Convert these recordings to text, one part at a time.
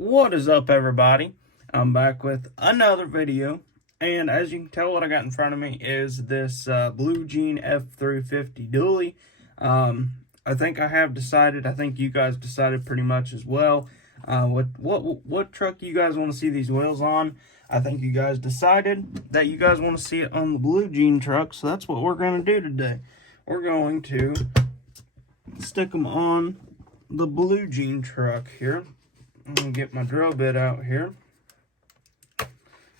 What is up, everybody? I'm back with another video, and as you can tell, what I got in front of me is this Blue Jean F-350 dually. I think I have decided, I think you guys decided pretty much as well, what truck you guys want to see these wheels on. I think you guys decided that you guys want to see it on the Blue Jean truck, so that's what we're going to do today. We're going to stick them on the Blue Jean truck here. I'm going to get my drill bit out here,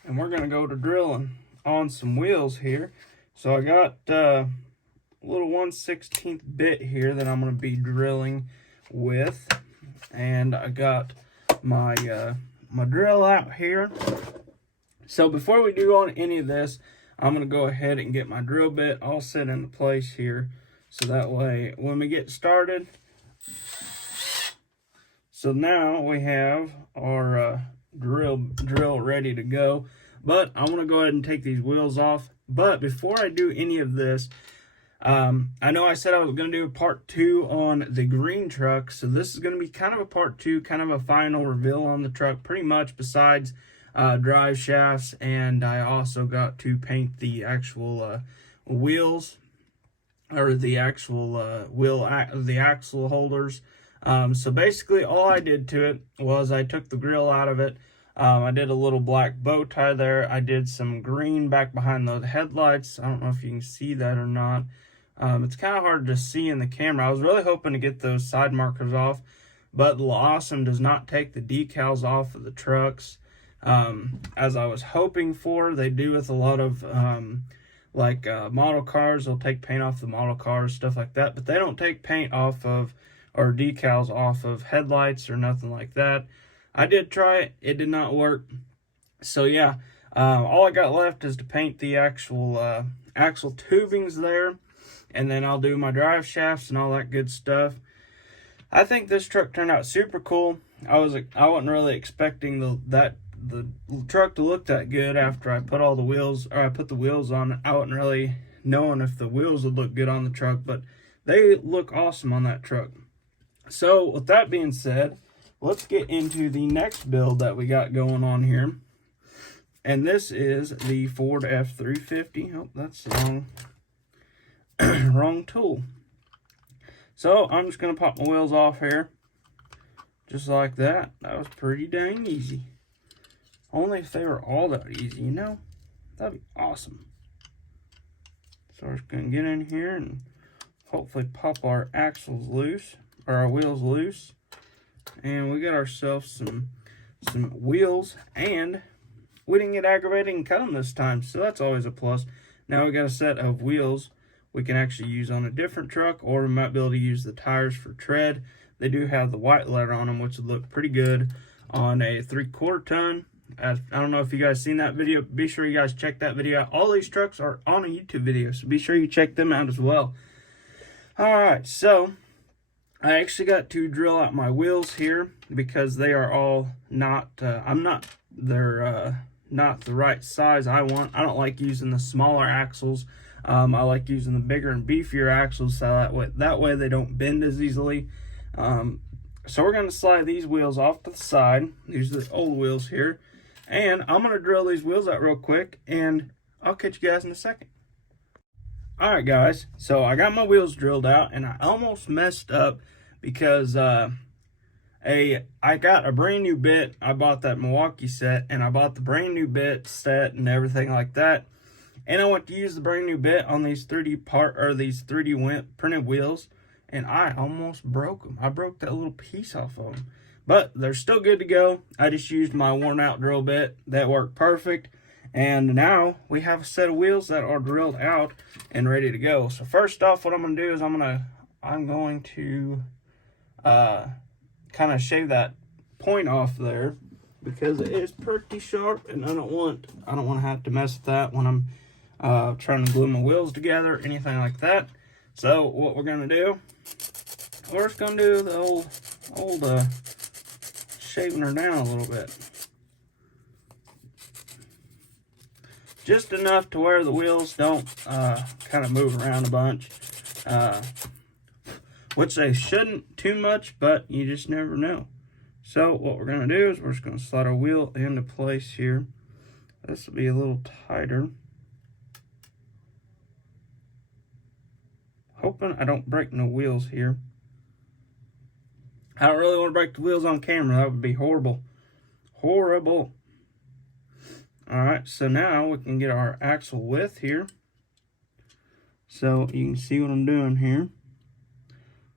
and we're going to go to drilling on some wheels here. So I got a little 1/16 bit here that I'm going to be drilling with, and I got my my drill out here. So before we do on any of this, I'm going to go ahead and get my drill bit all set into place here, so that way when we get started. So now we have our drill ready to go, but I'm going to go ahead and take these wheels off. But before I do any of this, I know I said I was going to do a part 2 on the green truck, so this is going to be kind of a part 2, kind of a final reveal on the truck, pretty much, besides drive shafts, and I also got to paint the actual wheels, or the actual the axle holders. So basically all I did to it was I took the grill out of it. I did a little black bow tie there. I did some green back behind the headlights. I don't know if you can see that or not. It's kind of hard to see in the camera. I was really hoping to get those side markers off, but Awesome does not take the decals off of the trucks as I was hoping for. They do with a lot of model cars. They'll take paint off the model cars, stuff like that, but they don't take paint off of or decals off of headlights or nothing like that. I did try it. It did not work. So yeah, all I got left is to paint the actual axle tubings there, and then I'll do my drive shafts and all that good stuff. I think this truck turned out super cool. I wasn't really expecting the truck to look that good after I put all the wheels, or I put the wheels on it. I wasn't really knowing if the wheels would look good on the truck, but they look awesome on that truck. So with that being said, let's get into the next build that we got going on here. And this is the Ford F-350. Oh, that's the wrong tool. So I'm just going to pop my wheels off here. Just like that. That was pretty dang easy. Only if they were all that easy, you know? That'd be awesome. So we're just going to get in here and hopefully pop our axles loose, or our wheels loose, and we got ourselves some wheels, and we didn't get aggravated and cut them this time, so that's always a plus. Now we got a set of wheels we can actually use on a different truck, or we might be able to use the tires for tread. They do have the white letter on them, which would look pretty good on a 3/4 ton. I don't know if you guys seen that video. Be sure you guys check that video out. All these trucks are on a YouTube video, so be sure you check them out as well. Alright, so I actually got to drill out my wheels here because they are all not, they're not the right size I want. I don't like using the smaller axles. I like using the bigger and beefier axles, so that way they don't bend as easily. So we're going to slide these wheels off to the side. These are the old wheels here. And I'm going to drill these wheels out real quick, and I'll catch you guys in a second. Alright guys, so I got my wheels drilled out, and I almost messed up because I got a brand new bit. I bought that Milwaukee set, and I bought the brand new bit set and everything like that. And I went to use the brand new bit on these 3D printed wheels, and I almost broke them. I broke that little piece off of them. But they're still good to go. I just used my worn out drill bit. That worked perfect. And now we have a set of wheels that are drilled out and ready to go. So first off, what I'm going to do is I'm going to kind of shave that point off there because it is pretty sharp, and I don't want to have to mess with that when I'm trying to glue my wheels together or anything like that. So what we're going to do, we're just going to do the old shaving her down a little bit. Just enough to where the wheels don't kind of move around a bunch. Which they shouldn't too much, but you just never know. So what we're going to do is we're just going to slide our wheel into place here. This will be a little tighter. Hoping I don't break no wheels here. I don't really want to break the wheels on camera. That would be horrible. Horrible. Alright, so now we can get our axle width here. So you can see what I'm doing here.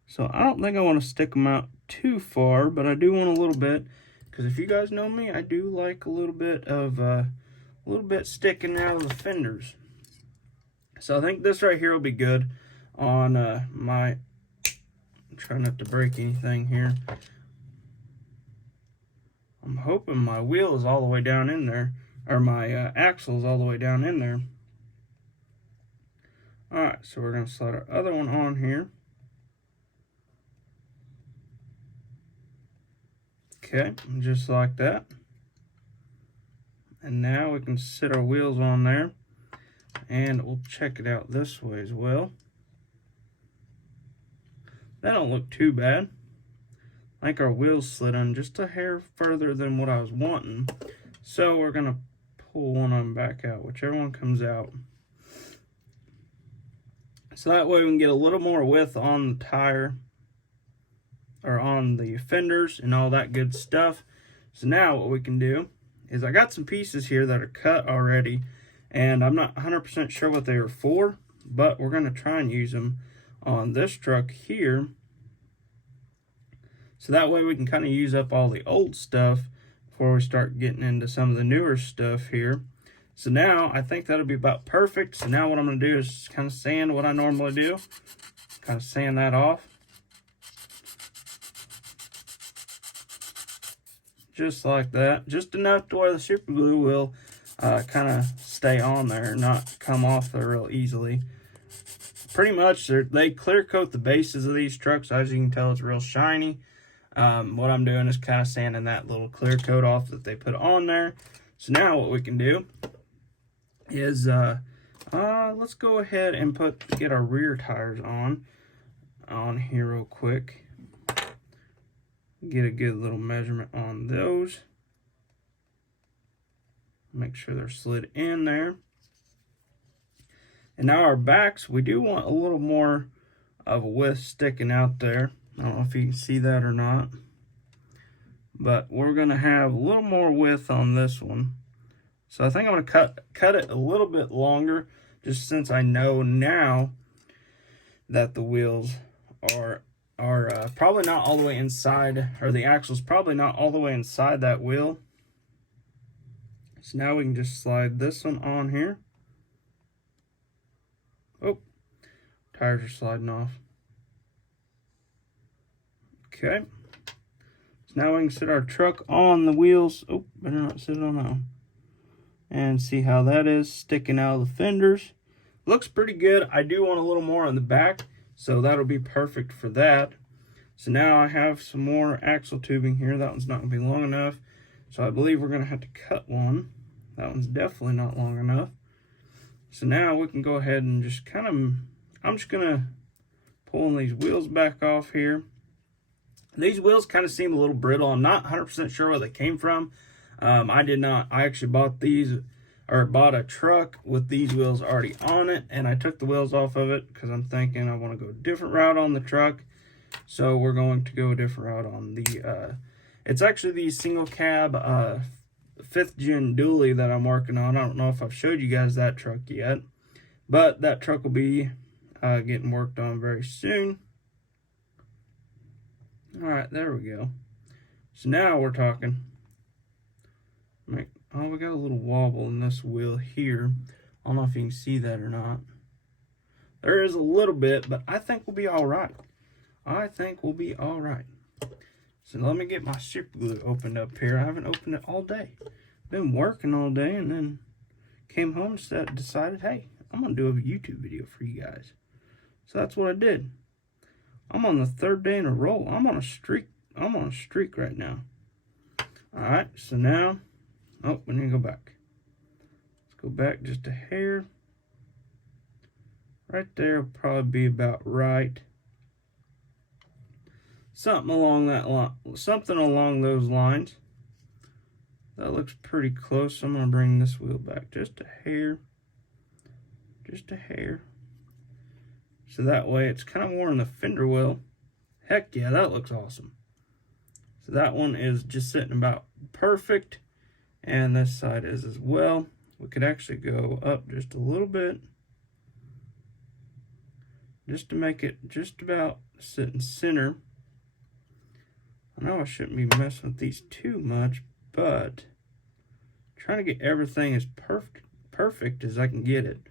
So I don't think I want to stick them out too far, but I do want a little bit, because if you guys know me, I do like a little bit sticking out of the fenders. So I think this right here will be good on my, try not to break anything here. I'm hoping my wheel is all the way down in there, or my axle is all the way down in there. Alright, so we're going to slide our other one on here. Okay, just like that. And now we can sit our wheels on there, and we'll check it out this way as well. That don't look too bad. I think our wheels slid in just a hair further than what I was wanting. So we're going to pull one of them back out, whichever one comes out. So that way we can get a little more width on the tire, or on the fenders and all that good stuff. So now what we can do is I got some pieces here that are cut already, and I'm not 100% sure what they are for, but we're going to try and use them on this truck here. So that way we can kind of use up all the old stuff before we start getting into some of the newer stuff here. So now I think that'll be about perfect. So now what I'm going to do is kind of sand what I normally do. Kind of sand that off. Just like that. Just enough to where the super glue will kind of stay on there, not come off there real easily. Pretty much they clear coat the bases of these trucks. As you can tell, it's real shiny. What I'm doing is kind of sanding that little clear coat off that they put on there. So now what we can do is let's go ahead and get our rear tires on here real quick. Get a good little measurement on those. Make sure they're slid in there. And now our backs, we do want a little more of a width sticking out there. I don't know if you can see that or not. But we're going to have a little more width on this one. So I think I'm going to cut it a little bit longer, just since I know now that the wheels are probably not all the way inside, or the axle's probably not all the way inside that wheel. So now we can just slide this one on here. Oh, tires are sliding off. Okay. So now we can sit our truck on the wheels. Oh, better not sit it on that one. And see how that is sticking out of the fenders. Looks pretty good. I do want a little more on the back, so that'll be perfect for that. So now I have some more axle tubing here. That one's not going to be long enough, so I believe we're going to have to cut one. That one's definitely not long enough. So now we can go ahead and just kind of, I'm just going to pull these wheels back off here. These wheels kind of seem a little brittle. I'm not 100% sure where they came from. I actually bought these, or bought a truck with these wheels already on it, and I took the wheels off of it because I'm thinking I want to go a different route on the truck. So we're going to go a different route on the, it's actually the single cab 5th gen dually that I'm working on. I don't know if I've showed you guys that truck yet, but that truck will be getting worked on very soon. All right, there we go. So now we're talking. Oh, we got a little wobble in this wheel here. I don't know if you can see that or not. There is a little bit, but I think we'll be all right. I think we'll be all right. So let me get my super glue opened up here. I haven't opened it all day. Been working all day, and then came home and decided, hey, I'm going to do a YouTube video for you guys. So that's what I did. I'm on the 3rd day in a row. I'm on a streak. I'm on a streak right now. All right, so now, oh, we need to go back. Let's go back just a hair. Right there will probably be about right. something along that line, something along those lines. That looks pretty close. So I'm going to bring this wheel back just a hair. Just a hair. So that way it's kind of more in the fender well. Heck yeah, that looks awesome. So that one is just sitting about perfect. And this side is as well. We could actually go up just a little bit, just to make it just about sit in center. I know I shouldn't be messing with these too much, but trying to get everything as perfect as I can get it,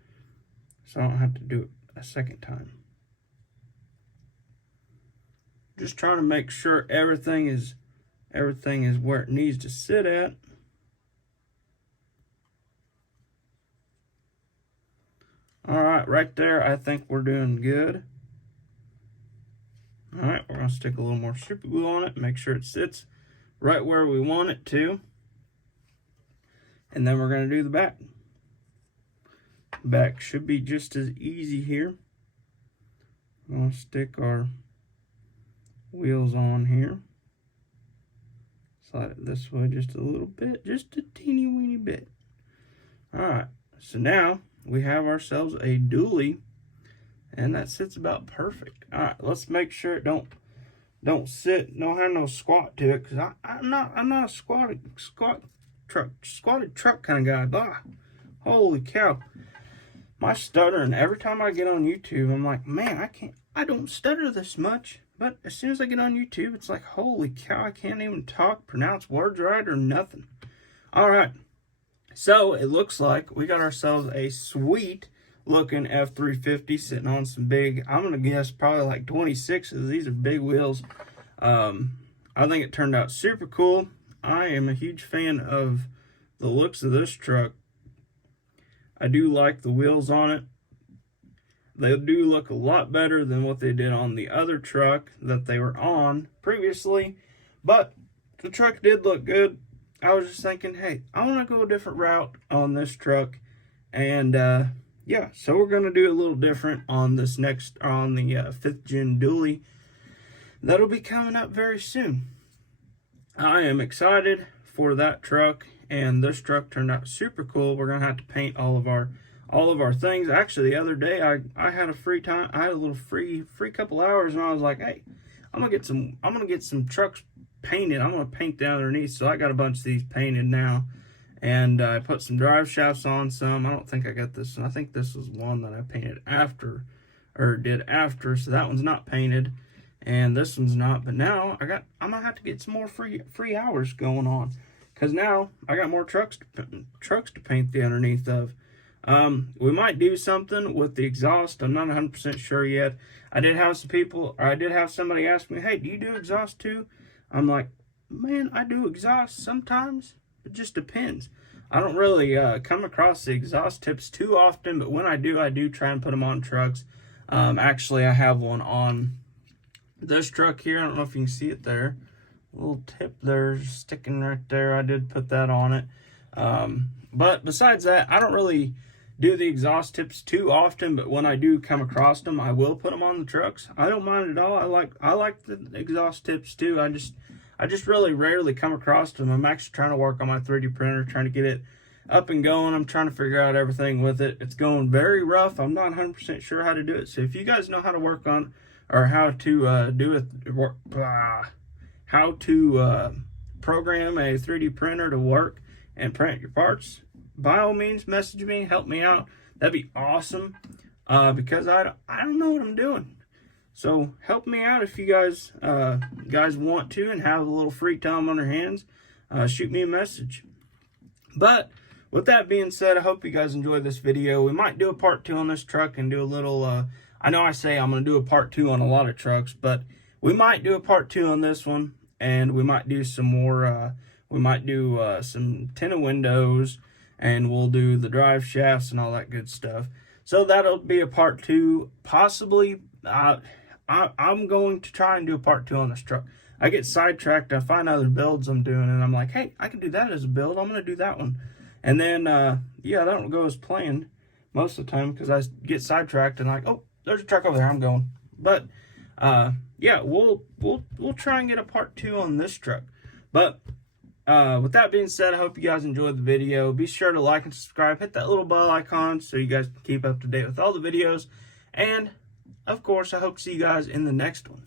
so I don't have to do it a second time. Just trying to make sure everything is where it needs to sit at. All right, right there, I think we're doing good. All right, we're gonna stick a little more super glue on it, make sure it sits right where we want it to. And then we're gonna do the back. Back should be just as easy here. I'm gonna stick our wheels on here. Slide it this way just a little bit, just a teeny weeny bit. All right, so now we have ourselves a dually, and that sits about perfect. All right, let's make sure it don't sit, don't have no squat to it, because I'm not a squatted truck kind of guy. Blah. Holy cow. My stuttering, every time I get on YouTube, I'm like, man, I don't stutter this much. But as soon as I get on YouTube, it's like, holy cow, I can't even talk, pronounce words right, or nothing. All right. So it looks like we got ourselves a sweet looking F-350 sitting on some big, I'm going to guess probably like 26s. These are big wheels. I think it turned out super cool. I am a huge fan of the looks of this truck. I do like the wheels on it. They do look a lot better than what they did on the other truck that they were on previously. But the truck did look good. I was just thinking, hey, I want to go a different route on this truck. And yeah, so we're going to do a little different on this next, on the 5th gen dually. That'll be coming up very soon. I am excited for that truck, and this truck turned out super cool. We're gonna have to paint all of our things. Actually, the other day I had a free time. I had a little free couple hours, and I was like, hey, I'm gonna get some trucks painted. I'm gonna paint the underneath. So I got a bunch of these painted now, and I put some drive shafts on some. I don't think I got this. I think this was one that I painted after, or did after. So that one's not painted. And this one's not, but now I'm gonna have to get some more free hours going on, because now I got more trucks to paint the underneath of. We might do something with the exhaust. I'm not 100% sure yet. I did have somebody ask me, hey, do you do exhaust too? I'm like, man, I do exhaust sometimes. It just depends. I don't really come across the exhaust tips too often, but when I do try and put them on trucks. Actually, I have one on this truck here. I don't know if you can see it there. A little tip there sticking right there. I did put that on it. But besides that, I don't really do the exhaust tips too often, but when I do come across them, I will put them on the trucks. I don't mind at all. I like the exhaust tips too. I just really rarely come across them. I'm actually trying to work on my 3D printer, trying to get it up and going. I'm trying to figure out everything with it. It's going very rough. I'm not 100% sure how to do it. So if you guys know how to work on, or how to program a 3D printer to work and print your parts, by all means, message me, help me out. That'd be awesome, because I don't know what I'm doing. So help me out if you guys want to and have a little free time on your hands. Shoot me a message. But with that being said, I hope you guys enjoyed this video. We might do a part 2 on this truck and do a little, I know I say I'm going to do a part 2 on a lot of trucks, but we might do a part 2 on this one, and we might do some more, some tinted windows, and we'll do the drive shafts and all that good stuff. So that'll be a part 2, possibly. I'm going to try and do a part 2 on this truck. I get sidetracked, I find other builds I'm doing, and I'm like, hey, I can do that as a build. I'm going to do that one. And then, yeah, that don't go as planned most of the time, because I get sidetracked and like, oh, there's a truck over there, I'm going. But, yeah, we'll try and get a part 2 on this truck. But with that being said, I hope you guys enjoyed the video. Be sure to like and subscribe. Hit that little bell icon so you guys can keep up to date with all the videos. And, of course, I hope to see you guys in the next one.